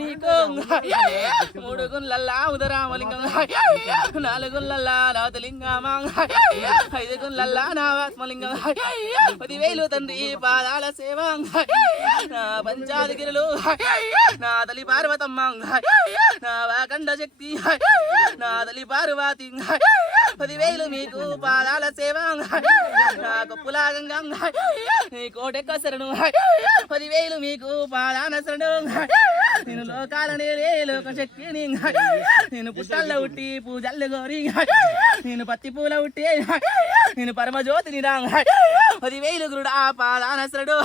నీకు మూడు గుండ్లల్లా ఉదరామలింగం నాలుగుండ్లల్లా నాథలింగమా ఐదు గుండ్లల్లా నావాత్మలింగం 10,000 తండ్రి పాదాల సేవ నా పంచాదిగిరులు నా తల్లి పార్వతమ్మ నా వాకండ శక్తి నా తల్లి పార్వతి 10,000 మీకు పాదాల సేవ నా కొప్పులా గంగ నీ కోటెక్క శరణు 10,000 మీకు పాదాన శరణు నేను లోకాలనే లోక శక్తిని నేను పుష్టాల్లో ఉట్టి పూజల్లో గోరి నేను పత్తి పూల ఉట్టి నేను పరమజ్యోతిని రా 10,000 గురుడా పాదాన శరణు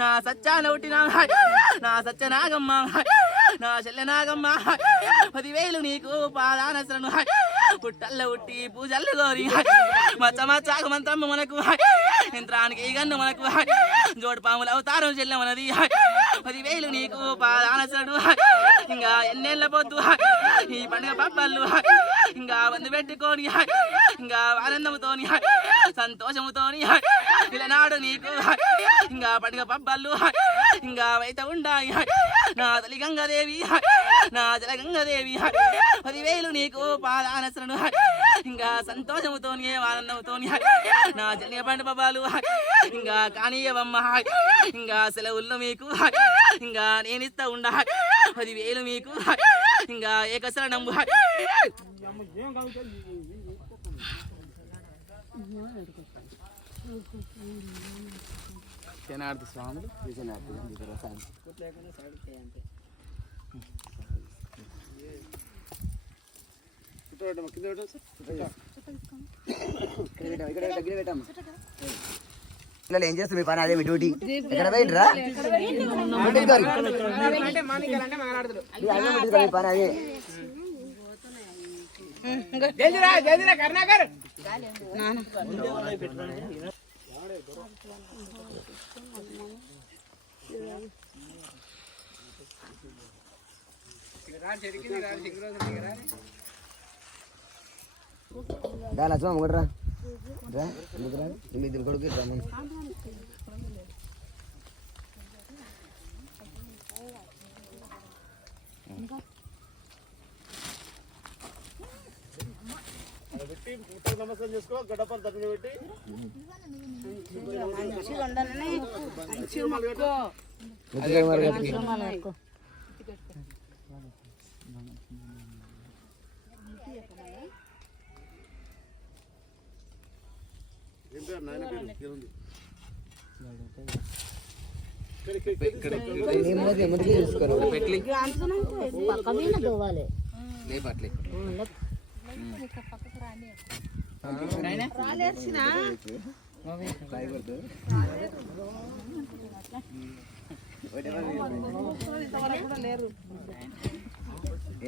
నా సచ్చాన ఉట్టినా నా సత్యనాగమ్మ నా చెల్లెనాగమ్మ 10,000 నీకు పాదాన శరణు పుట్టల్లో ఉట్టి పూజల్లో గోరి మచ్చమచ్చాకు మంత్రమ్మ మనకు యంత్రానికి గన్ను మనకు జోడు పాములు అవతారం చెల్లెమన్నది 10,000 నీకు పాదాన శరణు ఇంకా ఎన్నేళ్ళ పొద్దు ఈ పండుగ పబ్బళ్ళు ఇంకా వందు పెట్టుకొని ఇంకా ఆనందంతోని సంతోషముతోని పిల్లనాడు నీకు ఇంకా పండుగ పబ్బళ్ళు ఇంకా అయితే ఉండాయి నా తల్లి గంగాదేవి నా జల గంగాదేవి 10,000 నీకు పాదాన శరణు ఇంకా సంతోషముతోని ఆనందంతోని నా జల్లి పండు పబ్బాలు ఇంకా కానీయవమ్మ ఇంకా సెలవుల్లో మీకు ఇంకా నేనిస్తా ఉండ 10,000 మీకు ఇంకా ఏకశరణంబు తెనార్ది స్వాములు ఏం చేస్తారు మీ పని అదే మీ డ్యూటీ ఎక్కడ పోయిండ్రా పని అదే కర్ణాకర్ లక్ష్మణ ఒకటి రా ఇద్దరు కొడుకు నమస్కారం చేసుకో గడపలు తగ్గిన పెట్టి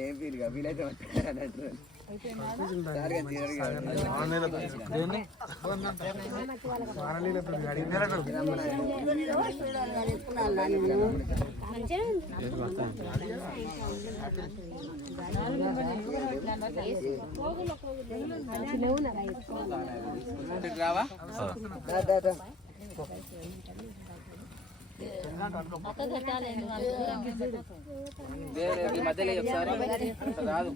ఏం ఫీల్గా వీలైతే రావా మధ్యలో ఒకసారి రాదు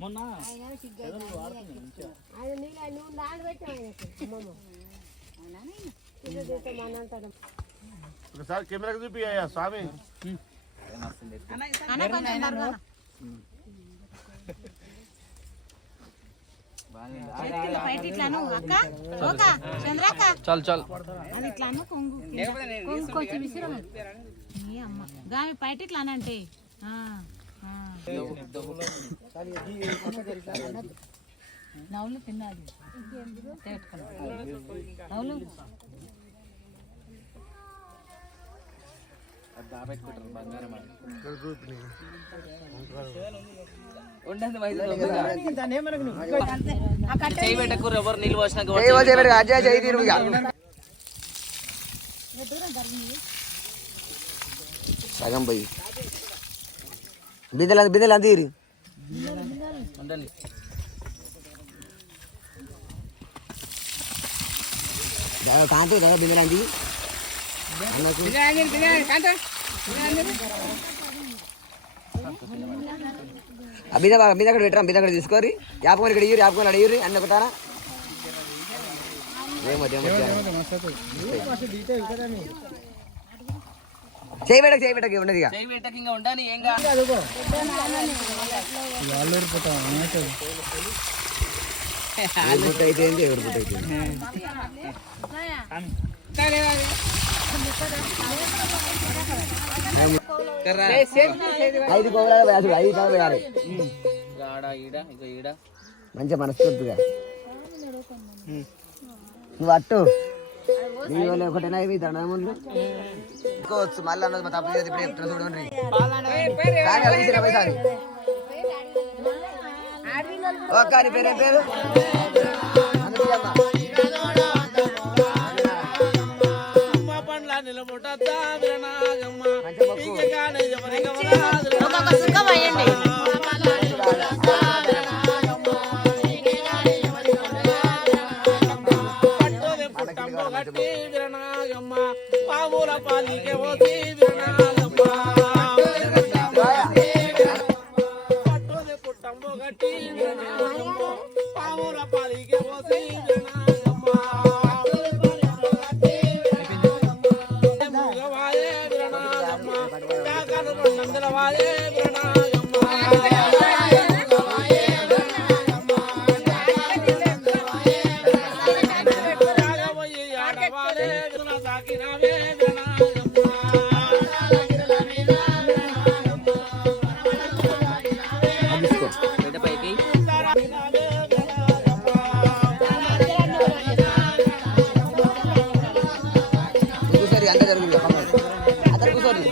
మొన్న ఒకసారి కెమెరాకి చూపియ్యా స్వామి చల్ చల్ గామి పైట ఇట్లా అనంటే నవ్వులు తిన్నది నవ్వులు దాపెట్టుకుంటారు బంగారం చేయి పెట్టకూర ఎవరు నీళ్ళు పోసినా సగం పోయి బిందెలు అంతీరు ఉండండి. కాంతి బిందెలాంటి అన్నకు బిందె అక్కడ పెట్టరా బిందె అక్కడ తీసుకోరి యాపకొని ఇక్కడ ఇయ్యూరి యాపకొని అక్కడ ఇయ్యూరి అన్న ఒకటానా చేయబెట్టకి ఉన్నది ఇక చేయి పెట్టక ఇంకా ఉండని ఏం కాదు అయిపోయింది ఎవరు పుట్టు అయిపోయింది ఐదు కోవలాలు 5 వేయాలి మంచిగా మనస్ఫూర్తిగా నువ్వు అట్టు నీ వల్ల ఒకటేనా ఇవి దండములు ఇంకోవచ్చు మళ్ళీ అన్నది తప్పు చేయదు ఇప్పుడు చెప్తున్నా చూడండి ఒక్కరి పేరు ఏం పేరు ఒక్కొక్క సుక్క వేయండి కూర్చోరి అంత జరుగుతుంది అందరు కూర్చోరి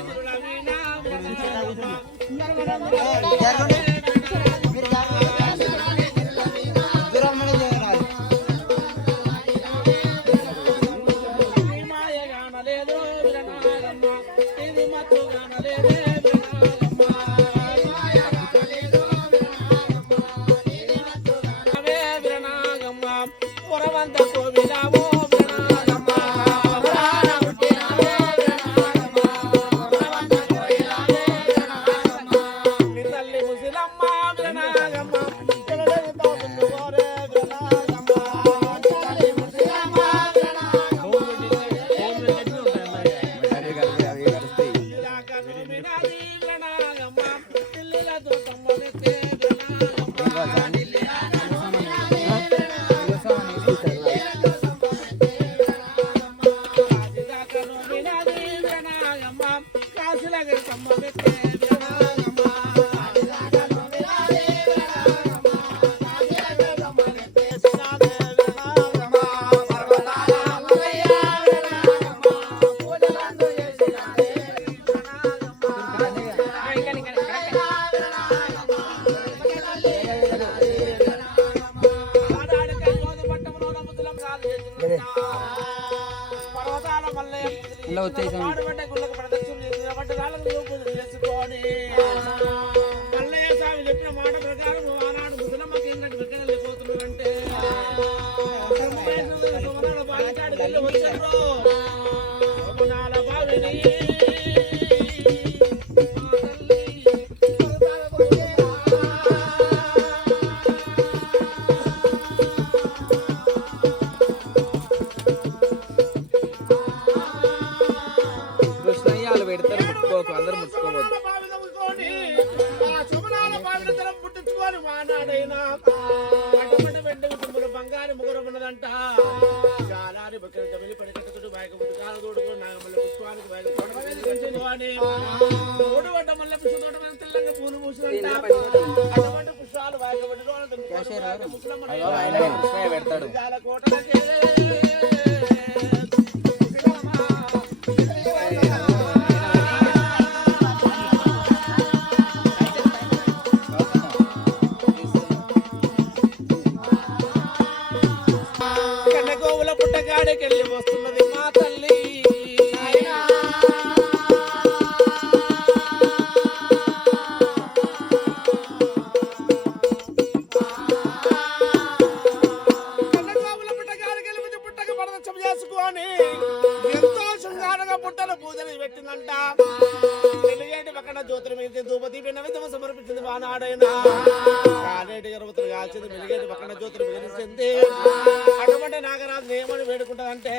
పెడతాడు కన్నగోవుల పుట్టగాడికెళ్ళి వస్తున్నది మా తల్లి కన్నగోవుల పుట్టగాడికెళ్ళి పుట్టక పడదచ్చం చేసుకొని ఎంతో శృంగారంగా పుట్టల పూజలు పెట్టిందంట. వెలుగేటి పక్కన జ్యోతులు మీద ధూపతి విధమ సమర్పించింది వానాడైనా. కాలేటి గర్భతులు కాల్చింది వెలుగేటి పక్కన జ్యోతులు వివరించింది. అటువంటి నాగరాజు ఏమని వేడుకుంటాదంటే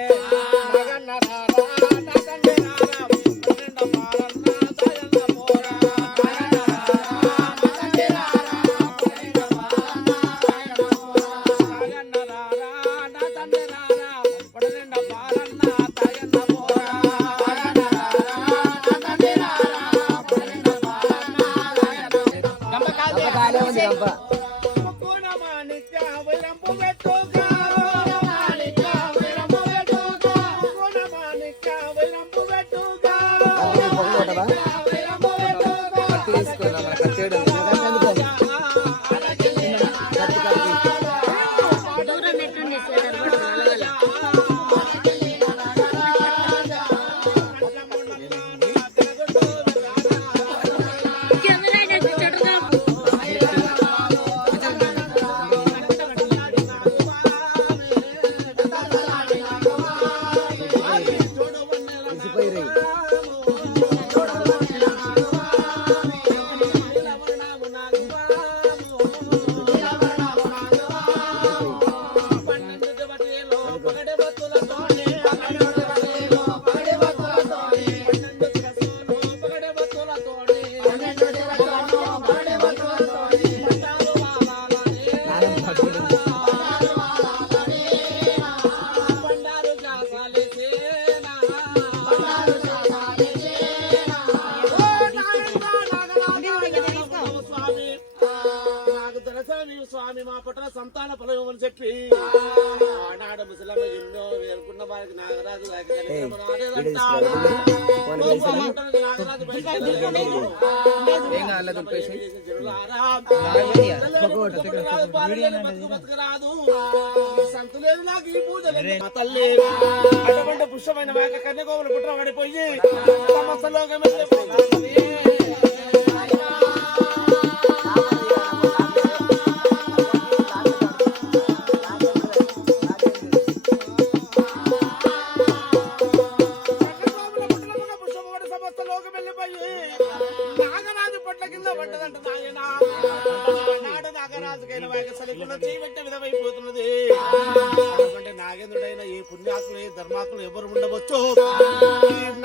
కాలే ఉంది గంప. దూరం పెట్టుండే స్వెటర్ కూడా నలగల. కిందనే చెడుగా స్వామి మా పుట్టిన సంతాన ఫలం అని చెప్పి ఆనాడు ముసలమ్మ ఎన్నో వేరుకున్న వారికి నాగరాజు సంతులేదు నాకు ఈ పూజలు తల్లి అటువంటి పుష్పమైన మేక కన్యగోవులు పుట్టిన పడిపోయి సమస్త లోకమే నాగరాజు పట్ల కింద పడ్డదంట నాయన. నాడు నాగరాజుకైన వాకి సలికున్న చేయబెట్టే విధమైపోతున్నది. ఎందుకంటే నాగేంద్రుడైన ఏ పుణ్యాత్ములు ఏ ధర్మాత్ములు ఎవరు ఉండవచ్చు.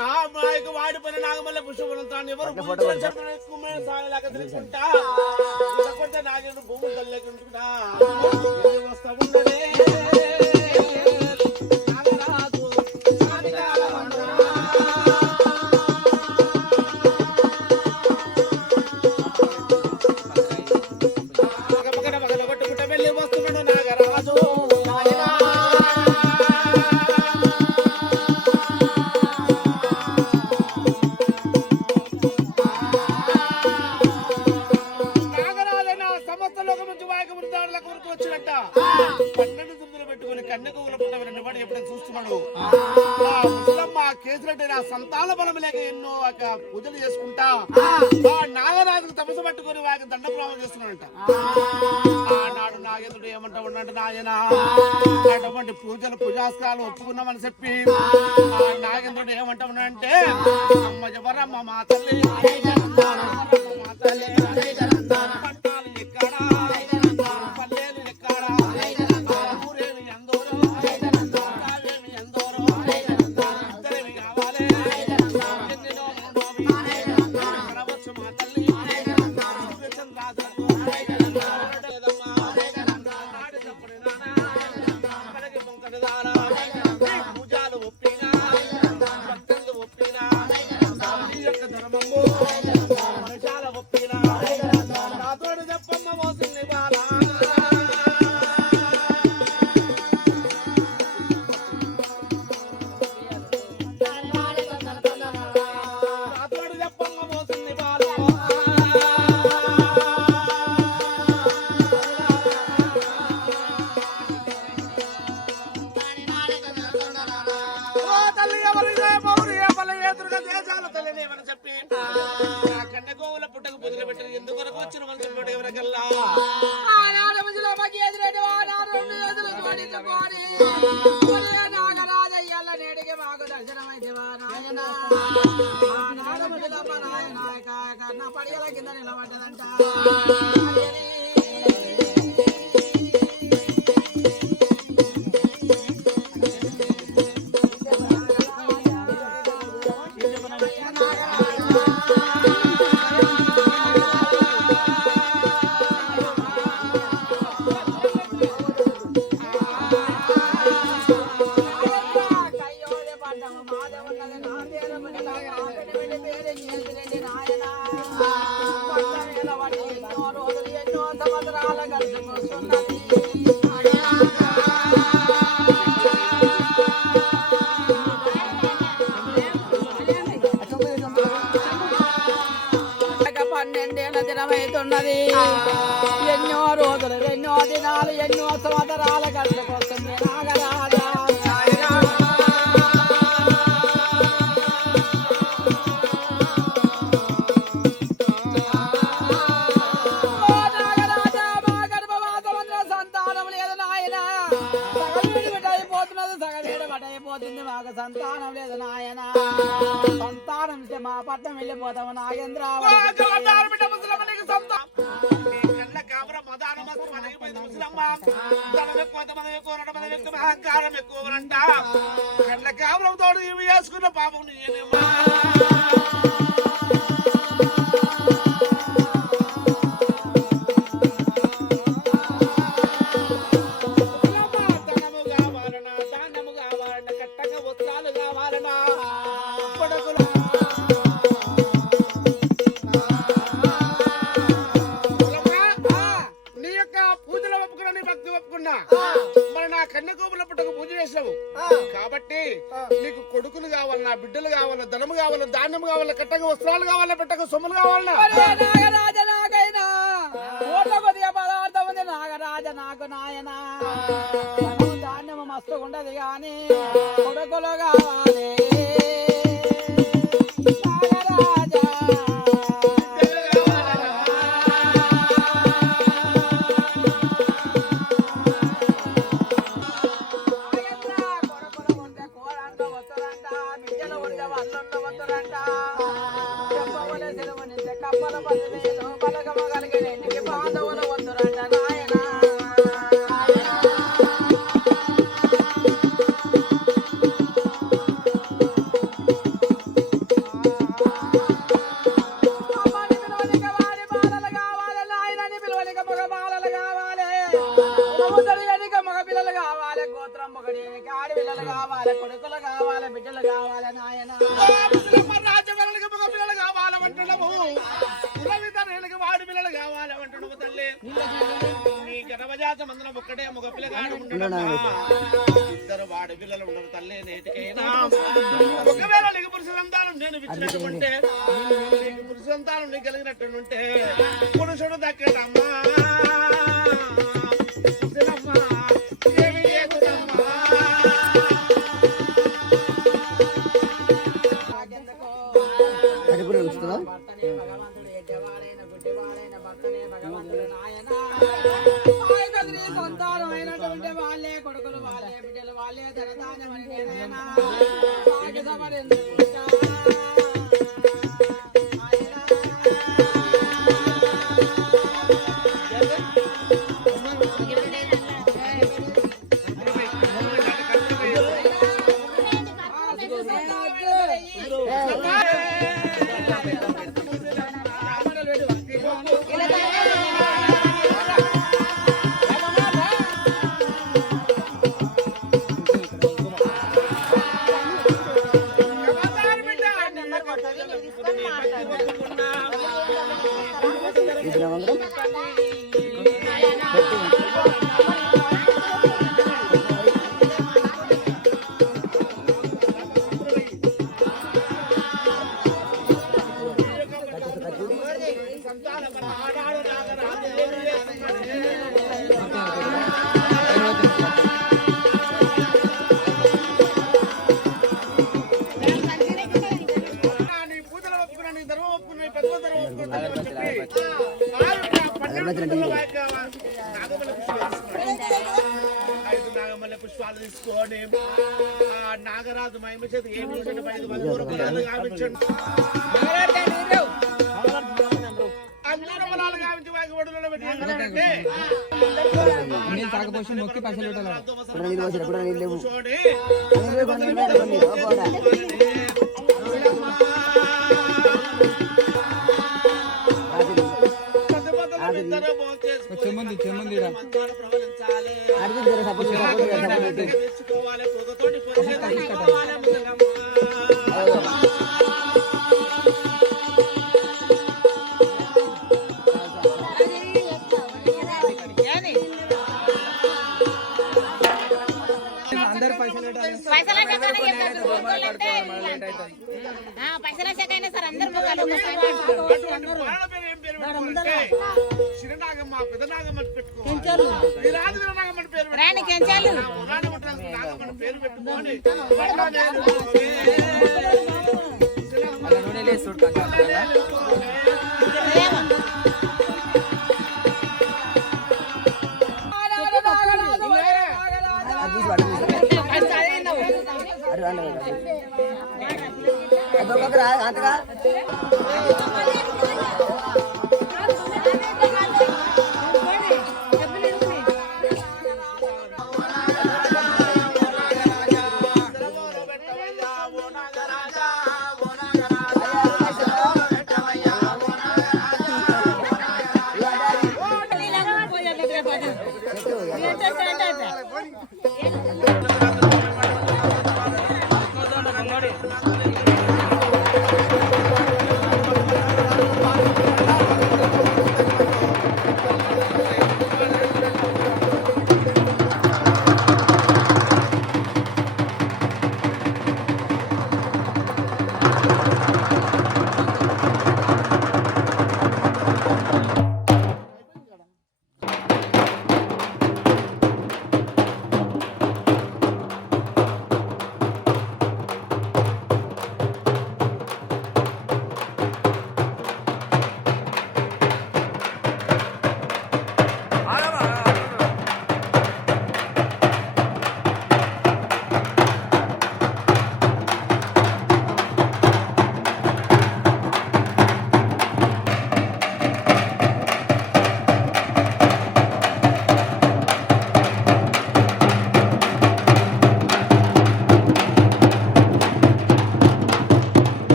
నా మాయకు వాడిపోయిన నాగమల్ల పుష్పవనంతాన్ని ఎవరు సాయలాగా తెలుసుకుంటా నాగేంద్రుడు భూములు తల్లేకుంటున్నా వస్తా ఉండడే వచ్చినట్ట 12 దుర్దులు పెట్టుకుని కన్నెగోవుల పుట్ట రెండు ఎప్పుడైనా చూస్తున్నాడు. ముసలమ్మ కేసులంటే నా సంతాన బలం లేక ఎన్నో పూజలు చేసుకుంటా నాగరాజుకు తపస్సు పట్టుకుని వారికి దండప్రామం చేస్తున్నాడంట. ఆనాడు నాగేంద్రుడు ఏమంటా ఉన్నట్టు నాయన అటువంటి పూజలు పూజాస్కారాలు ఒప్పుకున్నామని చెప్పి నాగేంద్రుడు ఏమంటా ఉన్నాడంటే అమ్మ ఎవరమ్మ మా తల్లి మా తల్లి కన్నెగోవుల పుట్టకు పొదిలి పెట్టిన ఎందుకొరకు వచ్చిన మనసు ఎవరికల్లా నాగరాజయ్యాల నేడికి మాకు దర్శనమైతేవా నాయన నాగములమ్మ నాయన కన్న పడిగల కింద నిలబడ్డదంట దినమైతున్నది ఎన్నో రోజులు ఎన్నో దినాలు ఎన్నో సంవత్సరాల గడిచిపోతుంది నాగరాజా సంతానం లేదు నాయన సగవీడిపోతున్నది సగవీడబడైపోతుంది మాకు సంతానం లేదు నాయన సంతానం ఇస్తే మా పట్నం వెళ్ళిపోతాము నాగేంద్ర అహంకారం ఎక్కువంట కళ్ళ కావలంతో ఇవి వేసుకున్న పాపం నేనేమో కాబట్టి నీకు కొడుకులు కావాలన్నా బిడ్డలు కావాలన్నా ధనము కావాలన్నా ధాన్యం కావాలన్నా కట్టక వస్త్రాలు కావాలన్నా పెట్టక సొమ్ములు కావాలన్నా నాగరాజ నాకైనా కొద్దిగా పదార్థం ఉంది నాగరాజ నాకు నాయన ధాన్యము మస్తు ఉండదు గాని కొడుకులు కావాలి ఆడపిల్లలు కావాలి కొడుకులు కావాలి బిడ్డలు కావాలి నాయన రాజ్యవరులకు మగ పిల్లలు కావాలంటున్నాము వాడి పిల్లలు కావాలంటున్నాము తల్లి నీ గర్భజాత మందరం ఒక్కటే మగ పిల్లగాడు ఇద్దరు వాడి పిల్లలు ఉండరు తల్లి నేటికైనా ఒకవేళ నీకు పురుష సంతానం నేను ఇచ్చినట్టుంటే నీకు పురుష సంతానం నీకు కలిగినట్టుంటే పురుషుడు దక్కడమ్మా సంతానమైనటువంటి వాళ్ళే కొడుకులు వాళ్ళే బిడ్డలు వాళ్ళే ధనదానం నాగమల్ల పుష్పాలు తీసుకొని నాగరాజు మహిమ చేత ఏమి చేసిన 5 పొలాలు గావించండి అంజూర పొలాలు గావించి వాకి ఒడిలో పెట్టి కూర్చోండి పైసల శాఖ సార్ అందరు చిరనాగమ్మ పెదనాగమ్మ పెట్టుకోవాలి రాణి కెంచాలు నాగమ్మ పేరు పెట్టుకోండి అంతగా ఏంటంటే